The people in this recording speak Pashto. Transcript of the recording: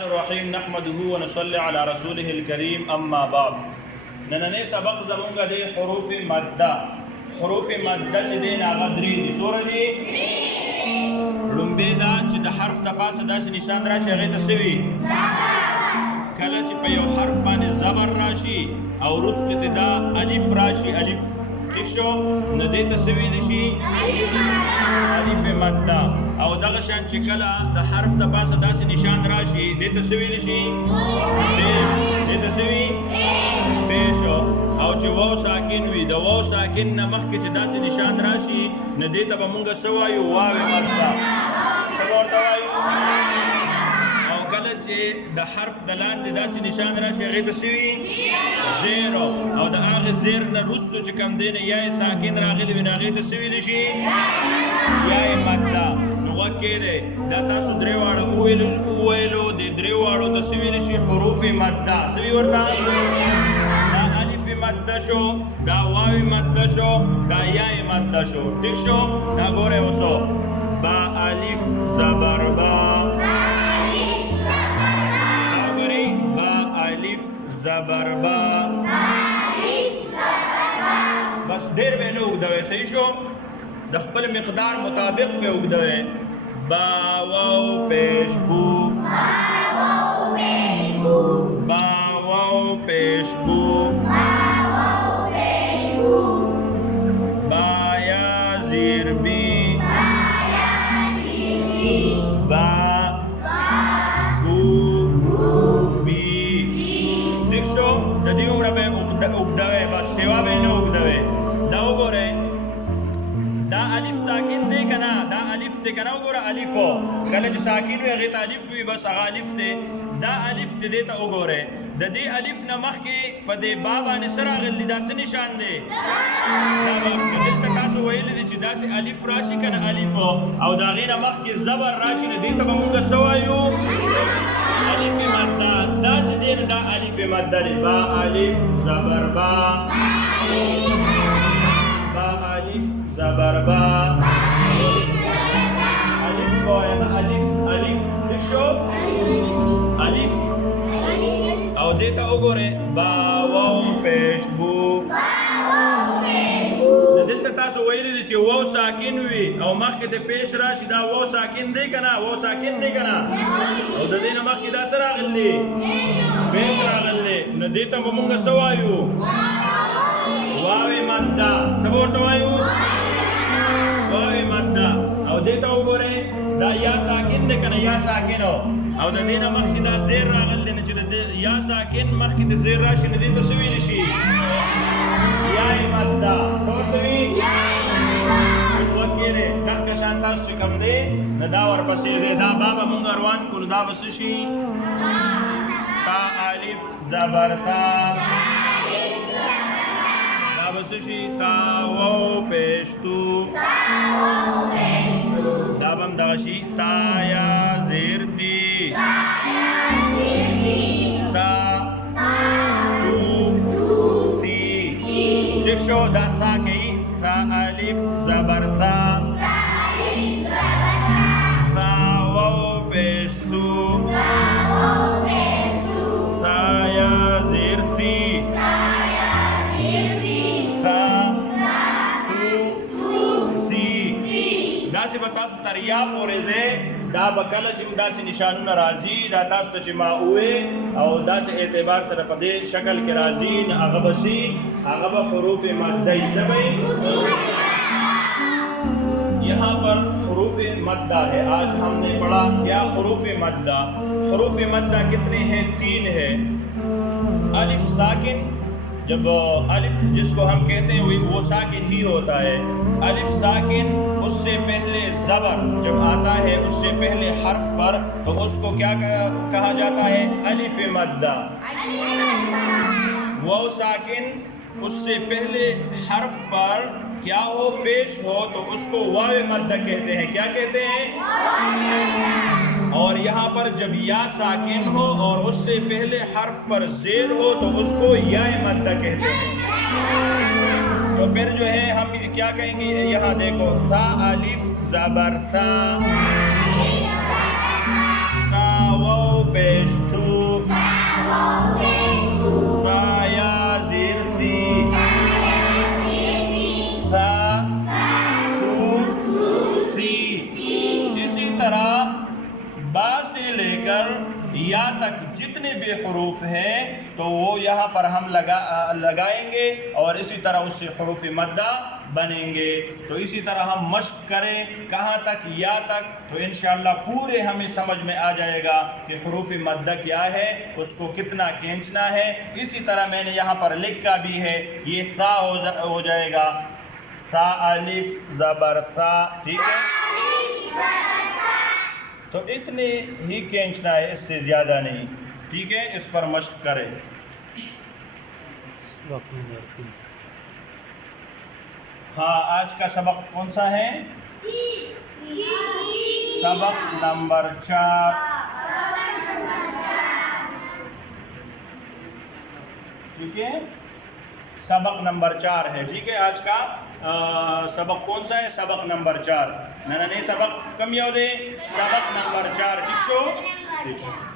الرحمن الرحیم نحمده ونصلي على رسوله الكريم اما بعد. نننې سبق زمونږ د حروف مده چې دی هغه درې دي. څومره دي؟ لومبې دا چې د حرف د پاسه داسې نشان راشي هغې ته څه وي؟ کله چې په یو حرف باندې زبر راشي او وروسته د دا الف راشي، الف ټیک شو، نو دې ته څه ویلی شي؟ الف مده. او دغه شان چې کله د حرف د پاسه داسې نشان راشي دې ته څه ویلی شي؟ پیش. دې ته څه وي؟ پیش. او چې واو ساکن وي، د واو ساکن نه مخکې چې داسې نشان راشي نو دې ته به مونږ څه وایو؟ واو مده. څه به ورته وایو؟ او کله چې د حرف د لاندې داسې نشان راشي هغې ته څه وي؟ زیر. او د هغې زیر نه وروستو چې کوم دی نه یا یې ساکن راغلی وي نو هغې ته څه ویلی شي؟ یا یې مده. نو غوږ کښېږدئ، دا تاسو درې واړه وویلو، د درې واړو ته څه ویلی شي؟ حروف مده. څه وي ورته؟ دا الف مده شو، دا واو مده شو، دا یا یې مده شو. ټیک شو؟ دا ګورئ اوسو با الف زبر با، زبر با. بس ډېر به نه اوږدوئ، صحیح شو؟ د خپل مقدار مطابق به اوږدوئ. با واو پیش بو، با واو پیش بو، با یا زیر بی، با شو. د دې عمره به اوږدوئ، بس سوا به یې نه اوږدوئ. دا وګورئ، دا الف ساکن دی که نه؟ دا الف دی که نه؟ وګوره الفو کله چې ساکن وي هغې ته الف وي، بس هغه الف دی. دا الف دی، دې ته وګورئ. د دې الف نه مخکې په دې با باندې څه راغلی؟ دا څه نشان دی؟ زبر. نو دلته تاسو ویلی دي چې داسې الف راشي که نه الفو، او د هغې نه مخکې زبر راشي نو دې ته به مونږ څه وایو؟ الف مده. دا چې دی نو دا الف مده دی. با الف زبر با، با الف زبر با، الف باید الف ٹھیک شو؟ الف. او دې ته وګورئ با واو پیش بو. دلته تاسو ویلی دي چې واو ساکن وي او مخکې د پیش راشي، دا واو ساکن دی که نه؟ واو ساکن دی که نه؟ او د دې نه مخکې دا څه راغلی؟ پیش راغلی. نو دې ته به مونږ څه وایو؟ واو مده. څه به ورته وایو؟ واو مده. او دې ته وګورئ، دا یا ساکن دی که نه؟ یا ساکن. او د دې نه مخکې دا زیر راغلی نو چې د یا ساکن مخکې د زیر راشي نو دې ته څه ویلی شي؟ یا مده. څه ورته وي؟ اوس غوږ کښېږدئ، دغه شان تاسو چې کوم دی نو دا ورپسې دی. دا با به مونږ روان کړو، دا به څه شي؟ تا الف زبر تا. دا به څه شي؟ تا واو پیش تو. دا به هم دغه شي تا یا زیر دی، تا ٹھیک شو؟ دا سا کئی سا الف زبر سا، سا واو پیش سو، سا یا زیر سی، سا سو سی. داسې به تاسو تر یا پورې ځئ. دا به کله چې داسې نشانونه راځي دا تاسو ته چې ما ووې او داسې اعتبار سره په دې شکل کې راځي نو هغه به شي، هغه به حروف مده یې. څه به یې؟ یہاں پر حروف مدہ ہے. آج ہم نے پڑھا کیا؟ حروف مدہ. حروف مدہ کتنے ہیں؟ 3 ہے. الف ساکن، جب الف جس کو ہم کہتے ہیں وہ ساکن ہی ہوتا ہے. الف ساکن، اس سے پہلے زبر جب آتا ہے اس سے پہلے حرف پر تو اس کو کیا کہا جاتا ہے؟ الف مدہ. واو ساکن، اس سے پہلے حرف پر کیا ہو؟ پیش ہو تو اس کو واو مدہ کہتے ہیں. کیا کہتے ہیں؟ اور یہاں پر جب یا ساکن ہو اور اس سے پہلے حرف پر زیر ہو تو اس کو یا مدہ کہتے ہیں. تو پھر جو ہے ہم کیا کہیں گے؟ یہاں دیکھو سا الف زبر سا، سا واو پیش کر یا تک جتنے بھی حروف ہیں تو وہ یہاں پر ہم لگائیں گے اور اسی طرح اس سے حروف مدہ بنیں گے. تو اسی طرح ہم مشق کریں کہاں تک؟ یا تک. تو انشاءاللہ پورے ہمیں سمجھ میں آ جائے گا کہ حروف مدہ کیا ہے، اس کو کتنا کھینچنا ہے. اسی طرح میں نے یہاں پر لکھا بھی ہے، یہ سا ہو جائے گا، سا الف زبر سا، ٹھیک ہے؟ تو اتنے ہی کھینچنا ہے، اس سے زیادہ نہیں، ٹھیک ہے؟ اس پر مشق کریں. ہاں، آج کا سبق کون سا ہے؟ سبق نمبر 4. ٹھیک ہے، سبق نمبر 4 ہے. ٹھیک ہے، آج کا سبق کون سا ہے؟ سبق نمبر 4. میں نے سبق کم یاد ہے، سبق نمبر 4. ٹھیک شو؟ ٹھیک ہے.